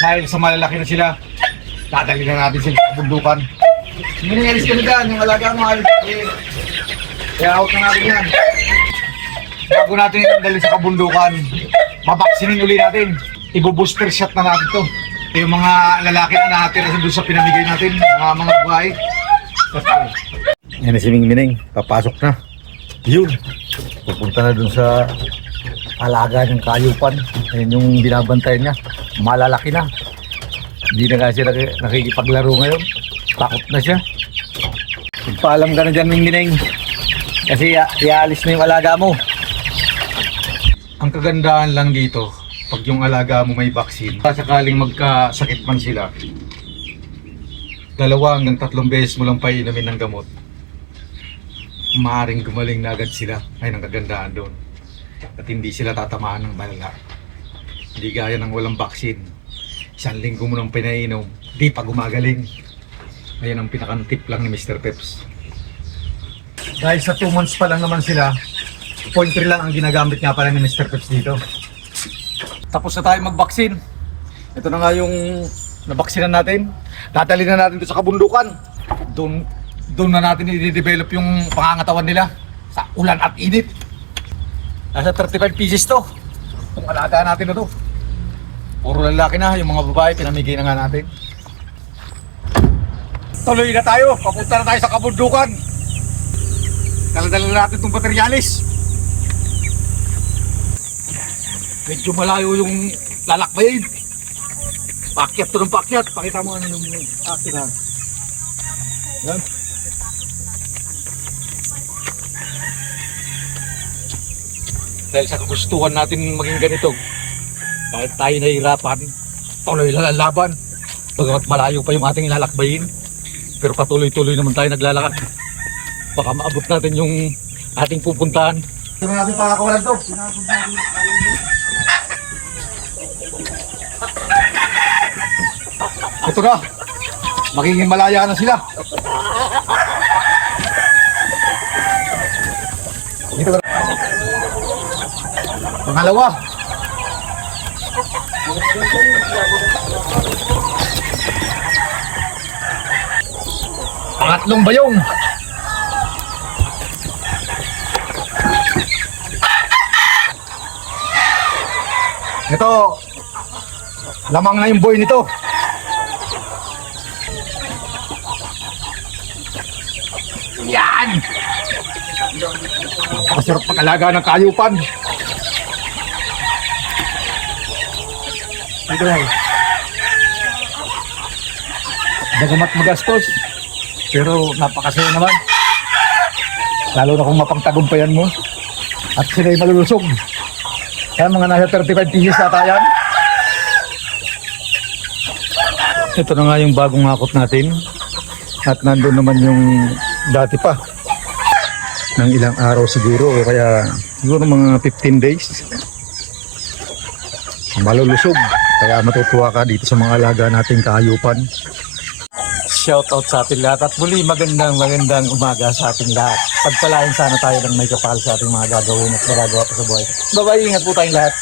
Dahil sa malalaki na sila, dadali na natin sila sa bundukan. Hindi alis ka na dyan, yung alaga mo alis. Kaya out na natin yan. Bago natin dali sa kabundukan, babaksinin uli natin. Ibo-booster shot na natin to. Yung mga lalaki na nakatira doon sa pinamigay natin, mga buhay. Yan na si Mingmining, papasok na. Yun, pupunta na doon sa alaga ng kayupan. Ayun yung binabantayan niya, malalaki na. Hindi na nga siya nakikipaglaro ngayon. Takot na siya. Pagpaalam ka na dyan, Mingmining. Kasi iaalis na yung alaga mo. Ang kagandahan lang dito, pag yung alaga mo may vaccine, sakaling magkasakit man sila, 2 hanggang 3 beses mo lang painumin ng gamot, maaaring gumaling na agad sila. Ayun ang kagandahan doon. At hindi sila tatamaan ng malala. Hindi gaya ng walang vaccine. 1 linggo mo nang pinainom, di pa gumagaling. Ayun ang pinakantip lang ni Mr. Peps. Dahil sa 2 months pa lang naman sila, 0.3 lang ang ginagamit nga pala ni Mr. Peps dito. Tapos na tayo mag-vaccine. Ito na nga yung nabaksinan natin. Dadali na natin ito sa kabundukan. Doon na natin i-develop yung pangangatawan nila sa ulan at init. Nasa 35 pieces to. Itong alaga natin na to. Puro lalaki na, yung mga babae pinamigay na nga natin. Tuloy na tayo, papunta na tayo sa kabundukan. Dala-dala natin itong bateryalis. Medyo malayo yung lalakbayin. Pakyat to ng pakyat. Pakita mo ano yung akin ha. Yan. Dahil sa kagustuhan natin maging ganito, kahit tayo nahihirapan, tuloy lang ang laban. Bagamat malayo pa yung ating lalakbayin, pero patuloy-tuloy naman tayo naglalakad. Baka maabot natin yung ating pupuntahan. Hindi natin pakakawalan to. Ito na, magiging malaya na sila. Dito na. Pangalawa. Pangatlong bayong. Ito, lamang na yung boy nito. Yan! Masarap pag-alaga ng kayupan. Ito lang. Bagamat magastos, pero napakasaya naman. Lalo na kung mapagtagumpayan mo at sila'y malulusog. Kaya mga nasa 35 pieces ata yan. Ito na nga yung bagong hakot natin. At nandun naman yung dati pa ng ilang araw siguro o kaya siguro mga 15 days malulusog, kaya matutuwa ka dito sa mga alaga nating kahayupan. Shout out sa ating lahat at muli magandang umaga sa ating lahat. Pagpalain sana tayo ng may kapal sa ating mga gagawin at magagawa pa sa buhay. Bye-bye, ingat po tayong lahat.